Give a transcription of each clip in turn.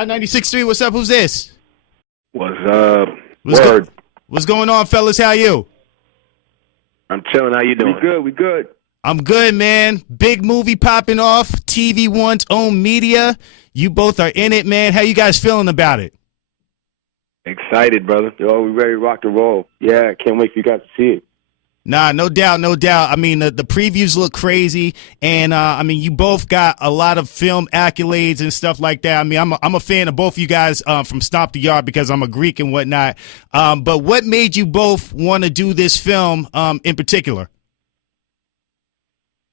Hi, 96.3. What's up? Who's this? What's up? Word. What's going on, fellas? How you? I'm chilling. How you doing? We good. I'm good, man. Big movie popping off. TVOne's own media. You both are in it, man. How you guys feeling about it? Excited, brother. Yo, we ready to rock and roll. Yeah, can't wait for you guys to see it. Nah, no doubt, no doubt. I mean, the previews look crazy, and I mean, you both got a lot of film accolades and stuff like that. I mean, I'm a fan of both of you guys from Stomp the Yard because I'm a Greek and whatnot. But what made you both want to do this film in particular?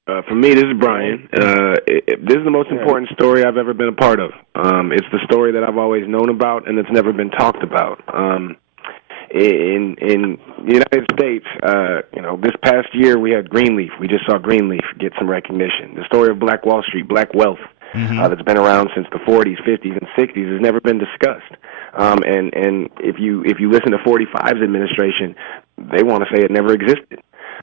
For me, this is Brian. This is the most important story I've ever been a part of. It's the story that I've always known about, and it's never been talked about. In the United States, this past year we had Greenleaf. We just saw Greenleaf get some recognition. The story of Black Wall Street, Black wealth, that's been around since the 40s, 50s, and 60s has never been discussed. And if you listen to 45's administration, they want to say it never existed.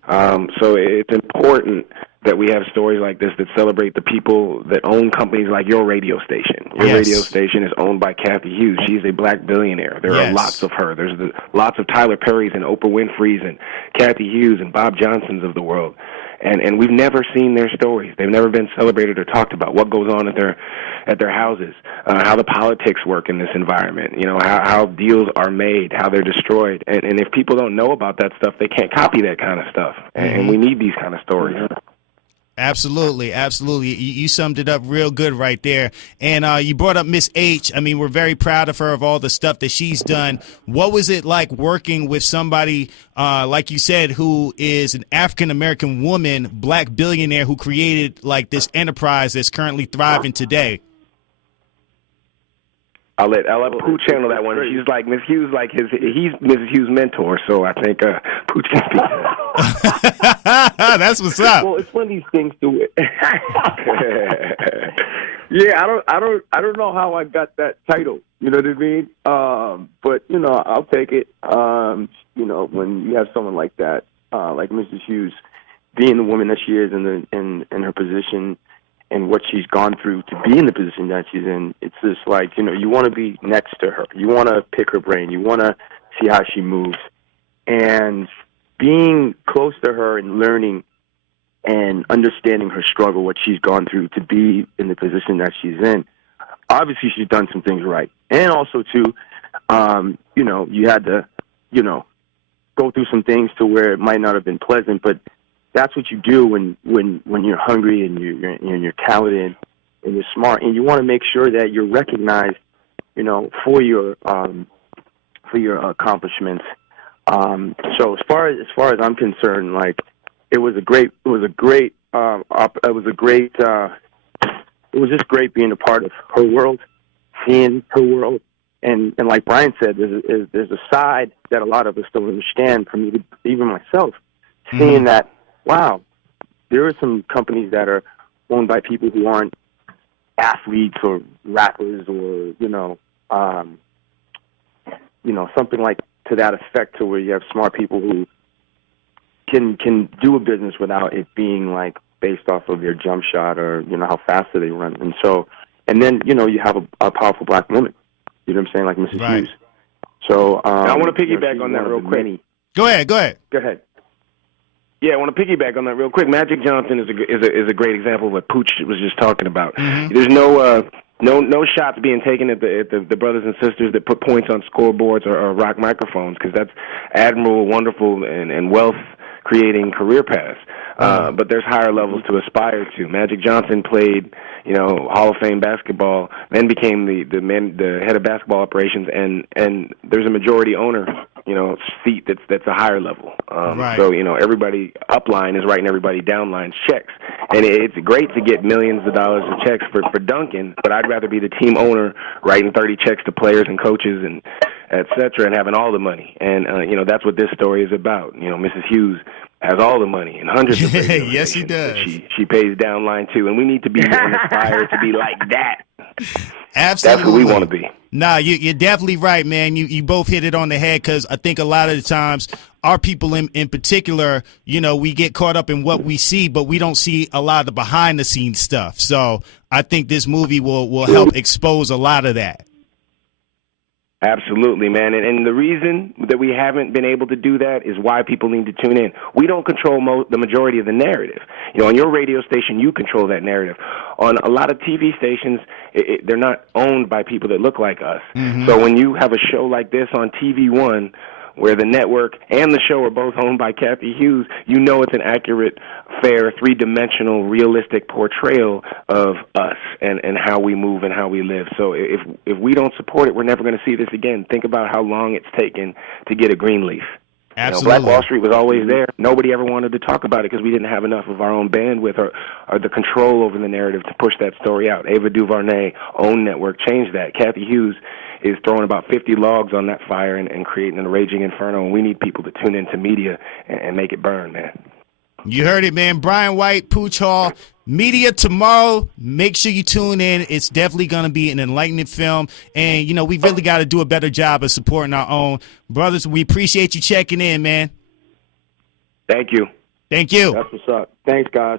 So it's important that we have stories like this that celebrate the people that own companies like your radio station. Your radio station is owned by Kathy Hughes. She's a black billionaire. There are lots of her. There's lots of Tyler Perry's and Oprah Winfrey's and Kathy Hughes and Bob Johnson's of the world. And we've never seen their stories. They've never been celebrated or talked about. What goes on at their houses, how the politics work in this environment, how deals are made, how they're destroyed. And if people don't know about that stuff, they can't copy that kind of stuff. And we need these kind of stories. Absolutely, absolutely. You summed it up real good right there. And you brought up Miss H. I mean, we're very proud of her, of all the stuff that she's done. What was it like working with somebody, like you said, who is an African-American woman, black billionaire who created like this enterprise that's currently thriving today? I'll let Pooch handle that one. She's like Miss Hughes, he's Mrs. Hughes' mentor, so I think Pooch can speak to that. That's what's up. Well, it's one of these things to it. Yeah, I don't know how I got that title. You know what I mean? But I'll take it. When you have someone like that, like Mrs. Hughes, being the woman that she is in her position and what she's gone through to be in the position that she's in, it's just like, you want to be next to her. You want to pick her brain. You want to see how she moves. And being close to her and learning and understanding her struggle, what she's gone through to be in the position that she's in, obviously she's done some things right. And also, too, you had to, go through some things to where it might not have been pleasant, but that's what you do when you're hungry and you're talented and you're smart, and you want to make sure that you're recognized, for your accomplishments. So as far as I'm concerned, like it was just great being a part of her world, seeing her world, and like Brian said, there's a side that a lot of us don't understand. From even myself, seeing that. Wow, there are some companies that are owned by people who aren't athletes or rappers or something like to that effect, to where you have smart people who can do a business without it being like based off of their jump shot or how fast they run. And then you have a powerful black woman. You know what I'm saying, like Mrs. Hughes. So I want to piggyback on that real quick. Go ahead. Yeah, I want to piggyback on that real quick. Magic Johnson is a great example of what Pooch was just talking about. There's no shots being taken at the brothers and sisters that put points on scoreboards or rock microphones, because that's admirable, wonderful, and wealth creating career paths. But there's higher levels to aspire to. Magic Johnson played, Hall of Fame basketball, then became the head of basketball operations, and there's a majority owner, seat that's a higher level. So everybody upline is writing everybody downline checks, and it's great to get millions of dollars of checks for Duncan, but I'd rather be the team owner writing 30 checks to players and coaches and et cetera, and having all the money. And that's what this story is about. Mrs. Hughes has all the money and hundreds of yes, he does. She pays downline too, and we need to be inspired to be like that. Absolutely, that's what we want to be. Nah, you're definitely right, man. You both hit it on the head, because I think a lot of the times our people in particular, we get caught up in what we see, but we don't see a lot of the behind the scenes stuff. So I think this movie will help expose a lot of that. Absolutely, man. And the reason that we haven't been able to do that is why people need to tune in. We don't control the majority of the narrative. You know, on your radio station, you control that narrative. On a lot of TV stations, they're not owned by people that look like us. Mm-hmm. So when you have a show like this on TVOne, where the network and the show are both owned by Kathy Hughes, you know it's an accurate, fair, three-dimensional, realistic portrayal of us and how we move and how we live. So if we don't support it, we're never going to see this again. Think about how long it's taken to get a green leaf. Absolutely. You know, Black Wall Street was always there. Nobody ever wanted to talk about it because we didn't have enough of our own bandwidth or the control over the narrative to push that story out. Ava DuVernay, OWN Network, changed that. Kathy Hughes is throwing about 50 logs on that fire and creating a raging inferno, and we need people to tune into media and make it burn, man. You heard it, man. Brian White, Pooch Hall, media tomorrow. Make sure you tune in. It's definitely going to be an enlightening film, and, you know, we really got to do a better job of supporting our own. Brothers, we appreciate you checking in, man. Thank you. Thank you. That's what's up. Thanks, guys.